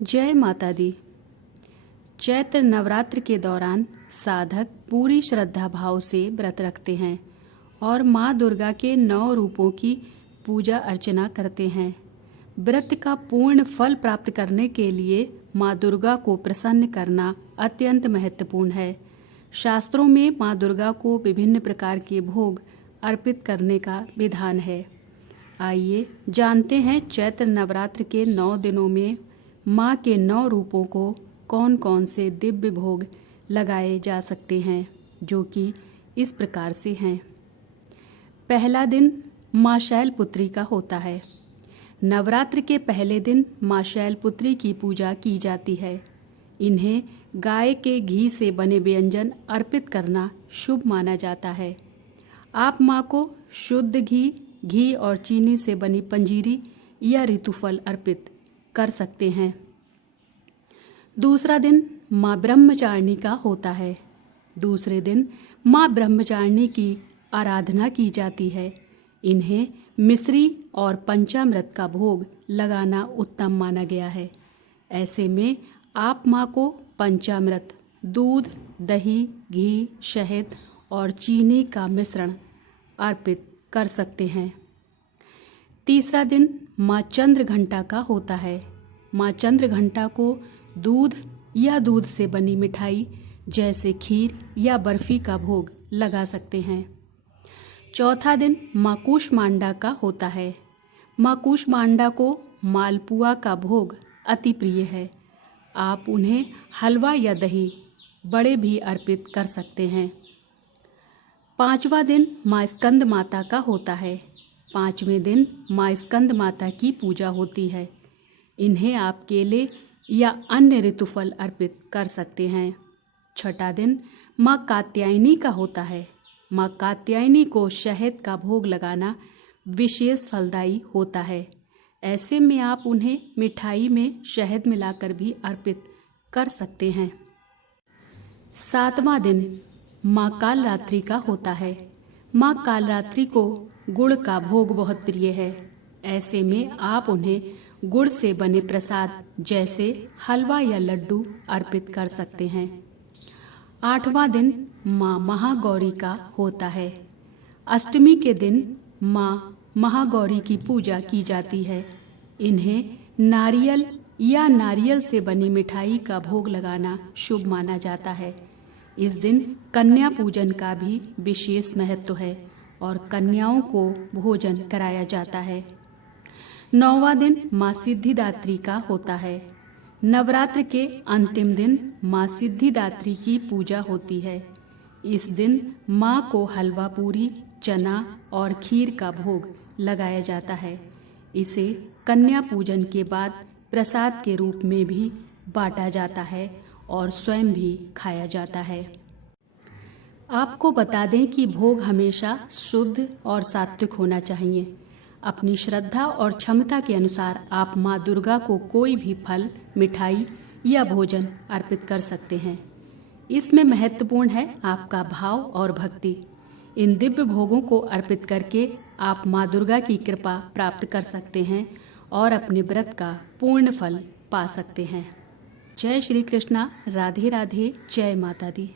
जय माता दी। चैत्र नवरात्र के दौरान साधक पूरी श्रद्धा भाव से व्रत रखते हैं और माँ दुर्गा के 9 रूपों की पूजा अर्चना करते हैं। व्रत का पूर्ण फल प्राप्त करने के लिए माँ दुर्गा को प्रसन्न करना अत्यंत महत्वपूर्ण है। शास्त्रों में माँ दुर्गा को विभिन्न प्रकार के भोग अर्पित करने का विधान है। आइए जानते हैं चैत्र नवरात्र के 9 दिनों में माँ के 9 रूपों को कौन कौन से दिव्य भोग लगाए जा सकते हैं, जो कि इस प्रकार से हैं। पहला दिन माँ शैलपुत्री का होता है। नवरात्र के पहले दिन माँ शैलपुत्री की पूजा की जाती है। इन्हें गाय के घी से बने व्यंजन अर्पित करना शुभ माना जाता है। आप माँ को शुद्ध घी और चीनी से बनी पंजीरी या ऋतुफल अर्पित कर सकते हैं। दूसरा दिन माँ ब्रह्मचारिणी का होता है। दूसरे दिन माँ ब्रह्मचारिणी की आराधना की जाती है। इन्हें मिश्री और पंचामृत का भोग लगाना उत्तम माना गया है। ऐसे में आप माँ को पंचामृत, दूध, दही, घी, शहद और चीनी का मिश्रण अर्पित कर सकते हैं। तीसरा दिन माँ चंद्रघंटा का होता है। माँ चंद्रघंटा को दूध या दूध से बनी मिठाई जैसे खीर या बर्फी का भोग लगा सकते हैं। चौथा दिन माँ कूष्मांडा का होता है। माँ कूष्मांडा को मालपुआ का भोग अति प्रिय है। आप उन्हें हलवा या दही बड़े भी अर्पित कर सकते हैं। पांचवा दिन माँ स्कंद माता का होता है। पांचवें दिन माँ स्कंद माता की पूजा होती है। इन्हें आप केले या अन्य ऋतुफल अर्पित कर सकते हैं। छठा दिन माँ कात्यायनी का होता है। माँ कात्यायनी को शहद का भोग लगाना विशेष फलदायी होता है। ऐसे में आप उन्हें मिठाई में शहद मिलाकर भी अर्पित कर सकते हैं। सातवां दिन माँ कालरात्रि का होता है। माँ कालरात्रि को गुड़ का भोग बहुत प्रिय है। ऐसे में आप उन्हें गुड़ से बने प्रसाद जैसे हलवा या लड्डू अर्पित कर सकते हैं। आठवां दिन माँ महागौरी का होता है। अष्टमी के दिन माँ महागौरी की पूजा की जाती है। इन्हें नारियल से बनी मिठाई का भोग लगाना शुभ माना जाता है। इस दिन कन्या पूजन का भी विशेष महत्व है और कन्याओं को भोजन कराया जाता है। 9वां दिन माँ सिद्धिदात्री का होता है। नवरात्र के अंतिम दिन माँ सिद्धिदात्री की पूजा होती है। इस दिन माँ को हलवा पूरी, चना और खीर का भोग लगाया जाता है। इसे कन्या पूजन के बाद प्रसाद के रूप में भी बांटा जाता है और स्वयं भी खाया जाता है। आपको बता दें कि भोग हमेशा शुद्ध और सात्विक होना चाहिए। अपनी श्रद्धा और क्षमता के अनुसार आप माँ दुर्गा को कोई भी फल, मिठाई या भोजन अर्पित कर सकते हैं। इसमें महत्वपूर्ण है आपका भाव और भक्ति। इन दिव्य भोगों को अर्पित करके आप माँ दुर्गा की कृपा प्राप्त कर सकते हैं और अपने व्रत का पूर्ण फल पा सकते हैं। जय श्री कृष्णा। राधे राधे। जय माता दी।